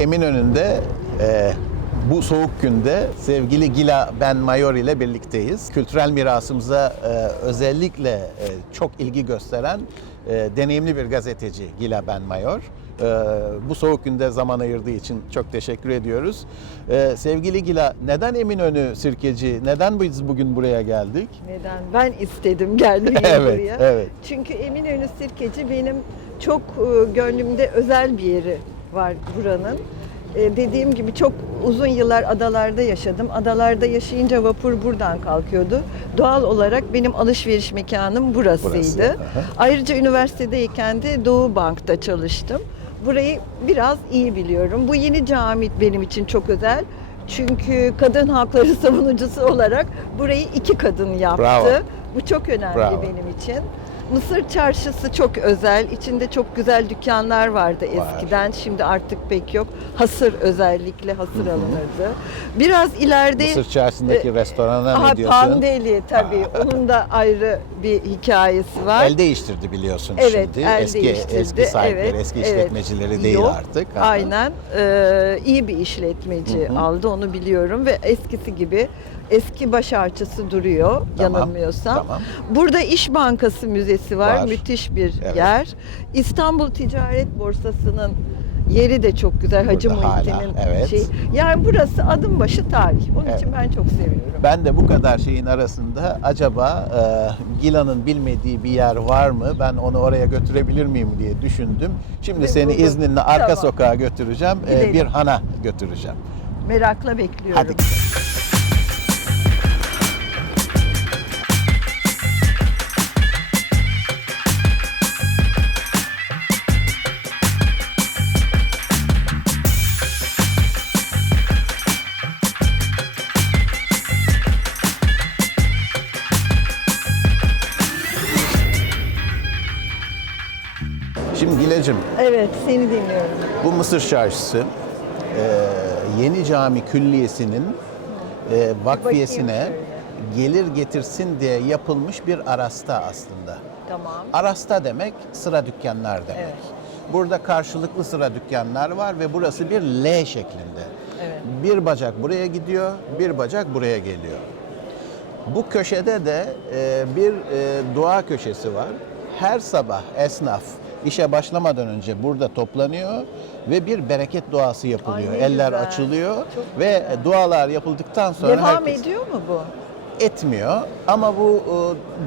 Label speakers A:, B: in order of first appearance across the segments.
A: Eminönü'nde e, bu soğuk günde sevgili Gila Ben Mayor ile birlikteyiz. Kültürel mirasımıza e, özellikle e, çok ilgi gösteren e, deneyimli bir gazeteci Gila Ben Mayor. E, bu soğuk günde zaman ayırdığı için çok teşekkür ediyoruz. E, sevgili Gila, neden Eminönü Sirkeci, neden biz bugün buraya geldik?
B: Neden? Ben istedim geldim
A: Evet,
B: buraya.
A: evet.
B: Çünkü Eminönü Sirkeci benim çok e, gönlümde özel bir yeri var buranın. E, dediğim gibi çok uzun yıllar adalarda yaşadım. Adalarda yaşayınca vapur buradan kalkıyordu. Doğal olarak benim alışveriş mekanım burasıydı.
A: Burası, aha.
B: Ayrıca üniversitedeyken de Doğu Bank'ta çalıştım. Burayı biraz iyi biliyorum. Bu yeni cami benim için çok özel. Çünkü kadın hakları savunucusu olarak burayı iki kadın yaptı.
A: Bravo.
B: Bu çok önemli
A: Bravo.
B: benim için. Mısır çarşısı çok özel. İçinde çok güzel dükkanlar vardı
A: Var.
B: eskiden. Şimdi artık pek yok. Hasır özellikle hasır alınırdı. Biraz ileride
A: Mısır Çarşısı'ndaki restorana
B: Aha,
A: ne diyorsun?
B: Pandeli tabii. Onun da ayrı bir hikayesi var.
A: El değiştirdi biliyorsun
B: Evet,
A: şimdi.
B: el
A: eski
B: değiştirdi.
A: eski sahipleri,
B: Evet,
A: eski
B: evet.
A: işletmecileri değil
B: Yok,
A: artık.
B: Aynen. Ee, iyi bir işletmeci
A: Hı hı.
B: aldı onu biliyorum ve eskisi gibi eski başarçısı duruyor
A: Tamam,
B: yanılmıyorsam.
A: tamam.
B: Burada İş Bankası Müzesi var.
A: Var.
B: Müthiş bir
A: Evet.
B: yer. İstanbul Ticaret Borsası'nın yeri de çok güzel. Hacı
A: Burada hala,
B: Muhittin'in
A: evet.
B: şey. Yani burası adım başı tarih. Onun
A: Evet.
B: için ben çok seviyorum.
A: Ben de bu kadar şeyin arasında acaba e, Gila'nın bilmediği bir yer var mı? Ben onu oraya götürebilir miyim diye düşündüm. Şimdi
B: Ve
A: seni
B: buldum.
A: izninle arka
B: Tamam.
A: sokağa götüreceğim. e,
B: Gidelim.
A: bir hana götüreceğim.
B: Merakla bekliyorum.
A: Hadi.
B: Seni dinliyorum.
A: Bu Mısır Çarşısı e, Yeni Cami Külliyesi'nin e, vakfiyesine gelir getirsin diye yapılmış bir arasta aslında.
B: Tamam.
A: Arasta demek sıra dükkanlar demek.
B: Evet.
A: Burada karşılıklı sıra dükkanlar var ve burası bir L şeklinde.
B: Evet.
A: Bir bacak buraya gidiyor, bir bacak buraya geliyor. Bu köşede de e, bir e, dua köşesi var. Her sabah esnaf işe başlamadan önce burada toplanıyor ve bir bereket duası yapılıyor.
B: Ay
A: Eller
B: güzel.
A: açılıyor
B: Çok
A: ve dualar yapıldıktan sonra
B: Devam
A: herkes
B: ediyor mu bu?
A: etmiyor. Ama bu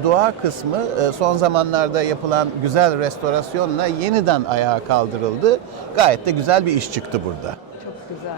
A: e, dua kısmı e, son zamanlarda yapılan güzel restorasyonla yeniden ayağa kaldırıldı. Gayet de güzel bir iş çıktı burada.
B: Çok güzel.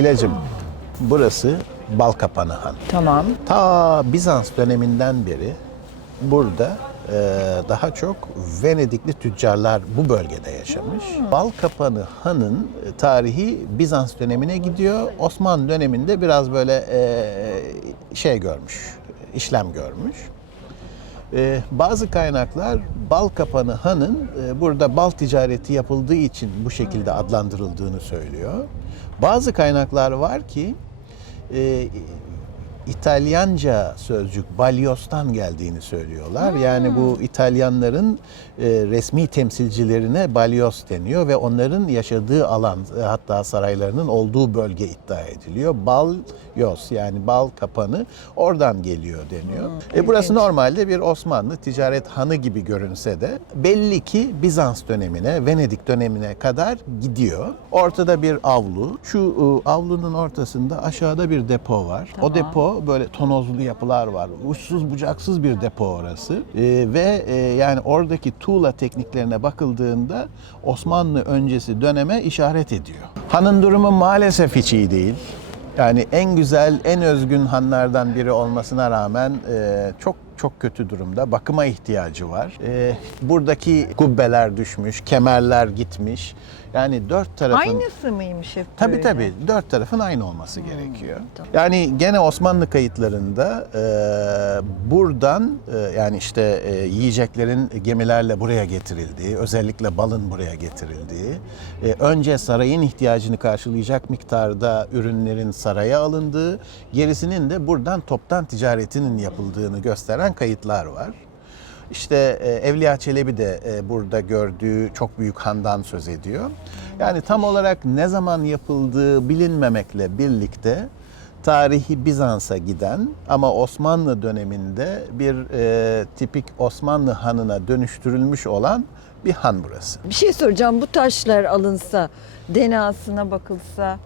A: Gilecim, burası Balkapanı Han.
B: Tamam.
A: Ta Bizans döneminden beri burada e, daha çok Venedikli tüccarlar bu bölgede yaşamış. Balkapanı Han'ın tarihi Bizans dönemine gidiyor. Osmanlı döneminde biraz böyle e, şey görmüş, işlem görmüş. E, bazı kaynaklar Balkapanı Han'ın e, burada bal ticareti yapıldığı için bu şekilde adlandırıldığını söylüyor. Bazı kaynaklar var ki e, İtalyanca sözcük balyostan geldiğini söylüyorlar. Yani bu İtalyanların e, resmi temsilcilerine balyos deniyor ve onların yaşadığı alan e, hatta saraylarının olduğu bölge iddia ediliyor. Balyos yani bal kapanı oradan geliyor deniyor. E, burası normalde bir Osmanlı ticaret hanı gibi görünse de belli ki Bizans dönemine, Venedik dönemine kadar gidiyor. Ortada bir avlu. Şu e, avlunun ortasında aşağıda bir depo var. O depo böyle tonozlu yapılar var. Uçsuz bucaksız bir depo orası. E, ve e, yani oradaki tuğla tekniklerine bakıldığında Osmanlı öncesi döneme işaret ediyor. Hanın durumu maalesef hiç iyi değil. Yani en güzel, en özgün hanlardan biri olmasına rağmen e, çok çok kötü durumda. Bakıma ihtiyacı var. E, buradaki kubbeler düşmüş, kemerler gitmiş. Yani dört tarafın...
B: Aynısı mıymış hep
A: Tabii
B: böyle?
A: tabii. Dört tarafın aynı olması gerekiyor.
B: Hmm, tamam.
A: Yani gene Osmanlı kayıtlarında e, buradan e, yani işte e, yiyeceklerin gemilerle buraya getirildiği, özellikle balın buraya getirildiği, e, önce sarayın ihtiyacını karşılayacak miktarda ürünlerin saraya alındığı, gerisinin de buradan toptan ticaretinin yapıldığını gösteren kayıtlar var. İşte e, Evliya Çelebi de e, burada gördüğü çok büyük handan söz ediyor. Yani tam olarak ne zaman yapıldığı bilinmemekle birlikte tarihi Bizans'a giden ama Osmanlı döneminde bir e, tipik Osmanlı hanına dönüştürülmüş olan bir han burası.
B: Bir şey soracağım. Bu taşlar alınsa, DNA'sına bakılsa,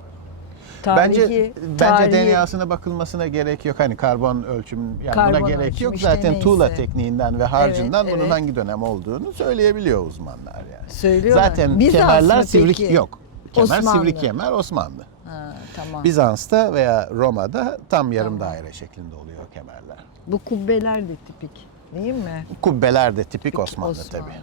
A: Bence
B: tarihi,
A: bence
B: tarihi-
A: DNA'sına bakılmasına gerek yok. Hani karbon ölçüm yani
B: Karbon
A: buna gerek
B: ölçüm
A: yok.
B: işte
A: Zaten tuğla
B: neyse.
A: tekniğinden ve harcından
B: Evet,
A: bunun
B: evet.
A: hangi dönem olduğunu söyleyebiliyor uzmanlar yani.
B: Söylüyorlar.
A: Zaten
B: Bizans
A: kemerler sivri yok. Kemer
B: Osmanlı.
A: sivri kemer Osmanlı.
B: Ha, tamam.
A: Bizans'ta veya Roma'da tam yarım daire şeklinde oluyor kemerler.
B: Bu kubbeler de tipik değil mi?
A: Kubbeler de tipik Osmanlı,
B: Osmanlı.
A: tabii.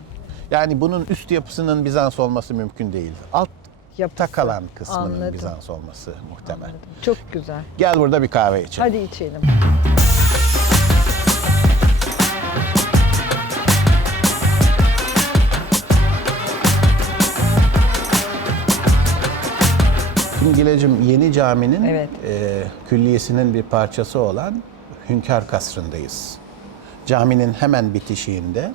A: Yani bunun üst yapısının Bizans olması mümkün değil. Altta
B: Yapısı.
A: kalan kısmının
B: Anladım.
A: Bizans olması muhtemel.
B: Anladım. Çok güzel.
A: Gel burada bir kahve içelim.
B: Hadi içelim.
A: Şimdi Gilecim Yeni Cami'nin
B: Evet.
A: e, külliyesinin bir parçası olan Hünkar Kasrı'ndayız. Caminin hemen bitişiğinde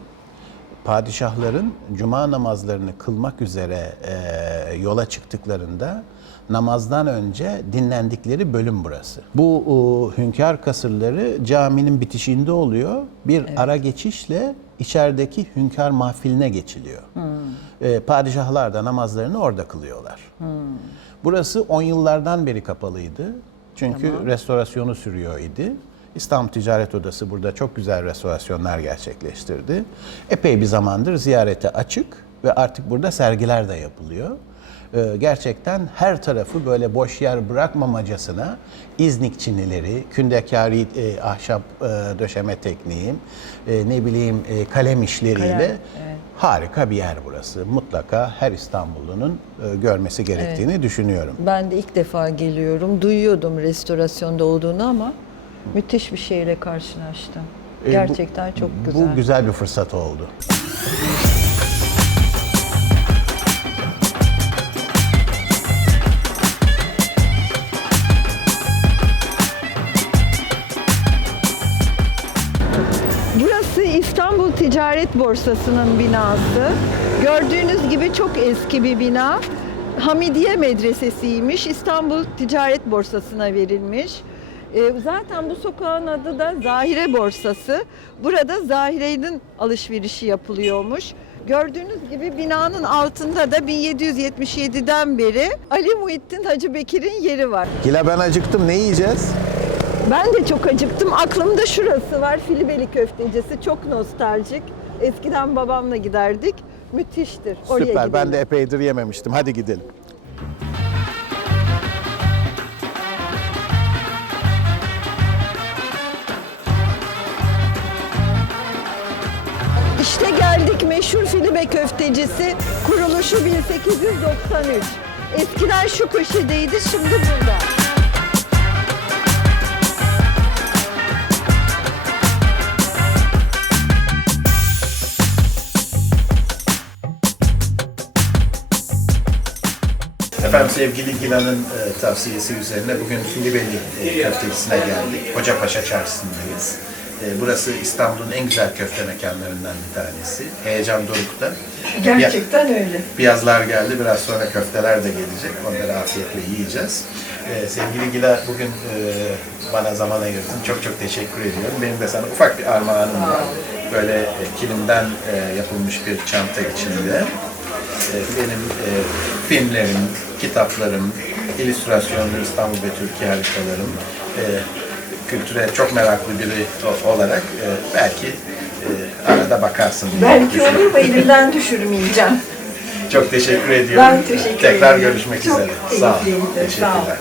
A: padişahların cuma namazlarını kılmak üzere e, yola çıktıklarında namazdan önce dinlendikleri bölüm burası. Bu o, hünkâr kasırları caminin bitişiğinde oluyor. Bir ara geçişle içerideki hünkâr mahfiline geçiliyor. E, padişahlar da namazlarını orada kılıyorlar. Burası 10 yıllardan beri kapalıydı. Çünkü restorasyonu sürüyor idi. İstanbul Ticaret Odası burada çok güzel restorasyonlar gerçekleştirdi. Epey bir zamandır ziyarete açık ve artık burada sergiler de yapılıyor. Ee, gerçekten her tarafı böyle boş yer bırakmamacasına İznik çinileri, kündekari e, ahşap e, döşeme tekniği, e, ne bileyim e, kalem işleriyle
B: Kalem, evet.
A: harika bir yer burası. Mutlaka her İstanbullunun e, görmesi gerektiğini düşünüyorum.
B: Ben de ilk defa geliyorum. Duyuyordum restorasyonda olduğunu ama müthiş bir şeyle karşılaştım.
A: E, bu-
B: Gerçekten çok güzel.
A: Bu güzel bir fırsat oldu.
B: Burası İstanbul Ticaret Borsası'nın binası. Gördüğünüz gibi çok eski bir bina. Hamidiye Medresesi'ymiş. İstanbul Ticaret Borsası'na verilmiş. Ee, zaten bu sokağın adı da Zahire Borsası. Burada Zahire'nin alışverişi yapılıyormuş. Gördüğünüz gibi binanın altında da 1777'den beri Ali Muhittin Hacı Bekir'in yeri var.
A: Gila ben acıktım. Ne yiyeceğiz?
B: Ben de çok acıktım. Aklımda şurası var. Filibeli köftecisi. Çok nostaljik. Eskiden babamla giderdik. Müthiştir. Oraya
A: Süper. Ben
B: gidelim.
A: de epeydir yememiştim. Hadi gidelim.
B: Köftecisi. Kuruluşu 1893. Eskiden şu köşedeydi, şimdi burada.
A: Efendim sevgili Gila'nın e, tavsiyesi üzerine bugün Filibeli e, köftecisine geldik. Hocapaşa Çarşısı'ndayız. E, burası İstanbul'un en güzel köfte mekanlarından bir tanesi. Heyecan dorukta.
B: Gerçekten öyle.
A: Piyazlar geldi. Biraz sonra köfteler de gelecek. Onları afiyetle yiyeceğiz. Ee, sevgili Gila bugün e, bana zaman ayırdın. Çok çok teşekkür ediyorum. Benim de sana ufak bir armağanım var. Böyle e, kilimden e, yapılmış bir çanta içinde. E, benim e, filmlerim, kitaplarım, illüstrasyonlu İstanbul ve Türkiye haritalarım, e, kültüre çok meraklı biri olarak e, belki e, arada bakarsın. diye
B: Belki olur mu elimden düşürmeyeceğim.
A: Çok teşekkür ediyorum.
B: Ben teşekkür
A: Tekrar
B: ederim.
A: görüşmek
B: Çok
A: üzere. Sağ ol.
B: keyifliydi, sağ ol.
A: Teşekkürler.